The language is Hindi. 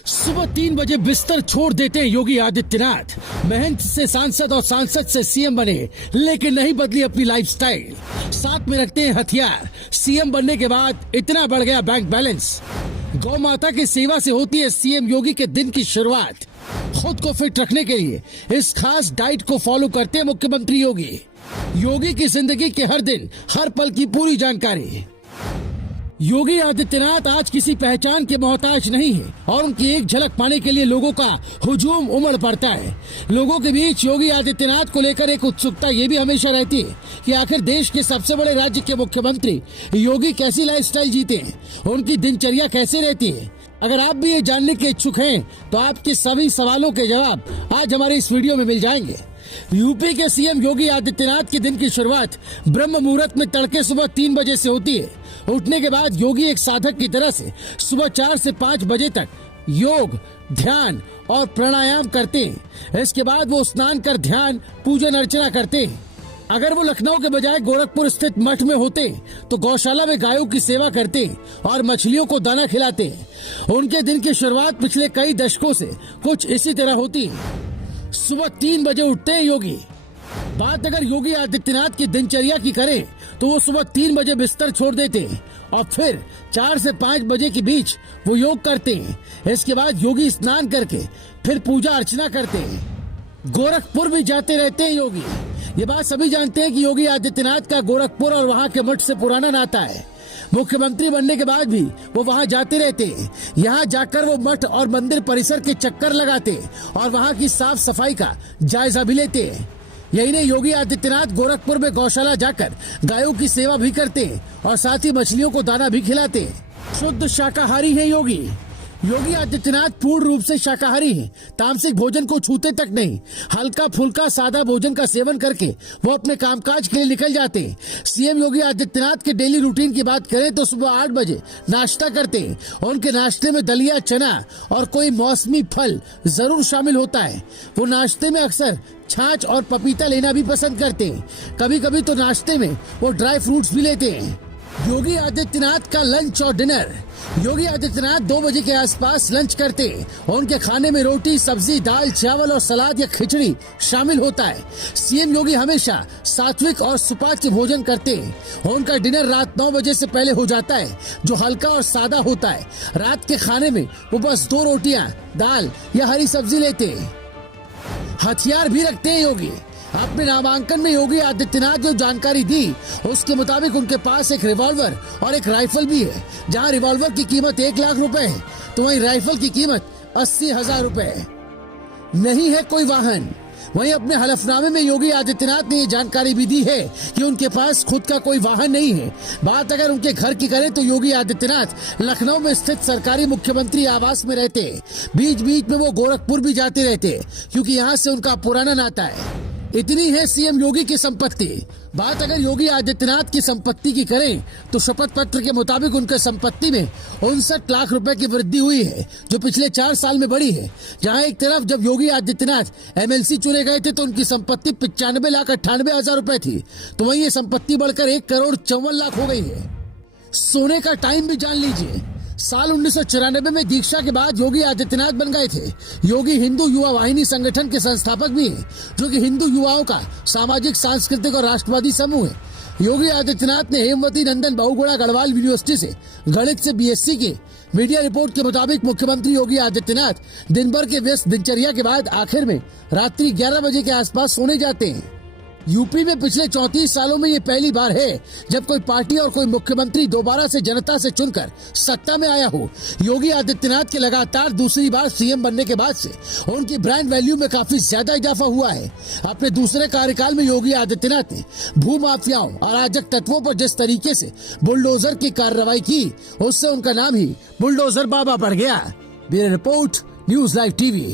सुबह 3 बजे बिस्तर छोड़ देते हैं योगी आदित्यनाथ। महंत से सांसद और सांसद से सीएम बने, लेकिन नहीं बदली अपनी लाइफस्टाइल। साथ में रखते हैं हथियार। सीएम बनने के बाद इतना बढ़ गया बैंक बैलेंस। गौ माता की सेवा से होती है सीएम योगी के दिन की शुरुआत। खुद को फिट रखने के लिए इस खास डाइट को फॉलो करते हैं मुख्यमंत्री योगी की जिंदगी के हर दिन हर पल की पूरी जानकारी। योगी आदित्यनाथ आज किसी पहचान के मोहताज नहीं है और उनकी एक झलक पाने के लिए लोगों का हुजूम उमड़ पड़ता है। लोगों के बीच योगी आदित्यनाथ को लेकर एक उत्सुकता ये भी हमेशा रहती है कि आखिर देश के सबसे बड़े राज्य के मुख्यमंत्री योगी कैसी लाइफस्टाइल जीते हैं, उनकी दिनचर्या कैसे रहती है। अगर आप भी ये जानने के इच्छुक हैं तो आपके सभी सवालों के जवाब आज हमारे इस वीडियो में मिल जाएंगे। यूपी के सीएम योगी आदित्यनाथ के दिन की शुरुआत ब्रह्म मुहूर्त में तड़के सुबह 3 बजे से होती है। उठने के बाद योगी एक साधक की तरह से सुबह 4 से 5 बजे तक योग, ध्यान और प्राणायाम करते हैं। इसके बाद वो स्नान कर ध्यान, पूजन अर्चना करते हैं। अगर वो लखनऊ के बजाय गोरखपुर स्थित मठ में होते तो गौशाला में गायों की सेवा करते और मछलियों को दाना खिलाते। उनके दिन की शुरुआत पिछले कई दशकों से कुछ इसी तरह होती है। सुबह 3 बजे उठते हैं योगी। बात अगर योगी आदित्यनाथ की दिनचर्या की करें तो वो सुबह 3 बजे बिस्तर छोड़ देते हैं और फिर 4 से 5 बजे के बीच वो योग करते हैं। इसके बाद योगी स्नान करके फिर पूजा अर्चना करते हैं। गोरखपुर भी जाते रहते हैं योगी। ये बात सभी जानते हैं कि योगी आदित्यनाथ का गोरखपुर और वहाँ के मठ से पुराना नाता है। मुख्यमंत्री बनने के बाद भी वो वहाँ जाते रहते हैं। यहाँ जाकर वो मठ और मंदिर परिसर के चक्कर लगाते और वहाँ की साफ सफाई का जायजा भी लेते हैं। यही नहीं, योगी आदित्यनाथ गोरखपुर में गौशाला जाकर गायों की सेवा भी करते हैं और साथ ही मछलियों को दाना भी खिलाते हैं। शुद्ध शाकाहारी है योगी आदित्यनाथ पूर्ण रूप से शाकाहारी हैं। तामसिक भोजन को छूते तक नहीं। हल्का फुल्का सादा भोजन का सेवन करके वो अपने कामकाज के लिए निकल जाते हैं। सीएम योगी आदित्यनाथ के डेली रूटीन की बात करें तो सुबह 8 बजे नाश्ता करते हैं। उनके नाश्ते में दलिया, चना और कोई मौसमी फल जरूर शामिल होता है। वो नाश्ते में अक्सर छाछ और पपीता लेना भी पसंद करते हैं। कभी कभी तो नाश्ते में वो ड्राई फ्रूट्स भी लेते हैं। योगी आदित्यनाथ का लंच और डिनर। योगी आदित्यनाथ 2 बजे के आसपास लंच करते हैं। उनके खाने में रोटी, सब्जी, दाल, चावल और सलाद या खिचड़ी शामिल होता है। सीएम योगी हमेशा सात्विक और सुपाच्य भोजन करते हैं। उनका डिनर रात 9 बजे से पहले हो जाता है, जो हल्का और सादा होता है। रात के खाने में वो बस 2 रोटियां, दाल या हरी सब्जी लेते हैं। हथियार भी रखते हैं योगी। अपने नामांकन में योगी आदित्यनाथ जो जानकारी दी उसके मुताबिक उनके पास एक रिवॉल्वर और एक राइफल भी है। जहां रिवॉल्वर की कीमत 1 लाख रुपए है तो वहीं राइफल की कीमत 80,000 रुपए है। नहीं है कोई वाहन। वहीं अपने हलफनामे में योगी आदित्यनाथ ने ये जानकारी भी दी है कि उनके पास खुद का कोई वाहन नहीं है। बात अगर उनके घर की करें तो योगी आदित्यनाथ लखनऊ में स्थित सरकारी मुख्यमंत्री आवास में रहते। बीच बीच में वो गोरखपुर भी जाते रहते क्योंकि यहाँ से उनका पुराना नाता है। इतनी है सीएम योगी की संपत्ति। बात अगर योगी आदित्यनाथ की संपत्ति की करें तो शपथ पत्र के मुताबिक उनके संपत्ति में 59 लाख रुपए की वृद्धि हुई है, जो पिछले 4 साल में बढ़ी है। जहां एक तरफ जब योगी आदित्यनाथ एमएलसी चुने गए थे तो उनकी संपत्ति 95,98,000 रुपए थी, तो वहीं ये संपत्ति बढ़कर 1,54,00,000 हो गई है। सोने का टाइम भी जान लीजिए। साल 1994 में दीक्षा के बाद योगी आदित्यनाथ बन गए थे। योगी हिंदू युवा वाहिनी संगठन के संस्थापक भी हैं, जो कि हिंदू युवाओं का सामाजिक, सांस्कृतिक और राष्ट्रवादी समूह है। योगी आदित्यनाथ ने हेमवती नंदन बहुगुणा गढ़वाल यूनिवर्सिटी से गणित से बीएससी की। मीडिया रिपोर्ट के मुताबिक मुख्यमंत्री योगी आदित्यनाथ दिन भर के व्यस्त दिनचर्या के बाद आखिर में रात्रि 11 बजे के आसपास सोने जाते हैं। यूपी में पिछले 34 सालों में ये पहली बार है जब कोई पार्टी और कोई मुख्यमंत्री दोबारा से जनता से चुनकर सत्ता में आया हो। योगी आदित्यनाथ के लगातार दूसरी बार सीएम बनने के बाद से उनकी ब्रांड वैल्यू में काफी ज्यादा इजाफा हुआ है। अपने दूसरे कार्यकाल में योगी आदित्यनाथ ने भू माफियाओं, अराजक तत्वों पर जिस तरीके से बुलडोजर की कार्रवाई की, उससे उनका नाम ही बुलडोजर बाबा पड़ गया। Bureau report, news live TV.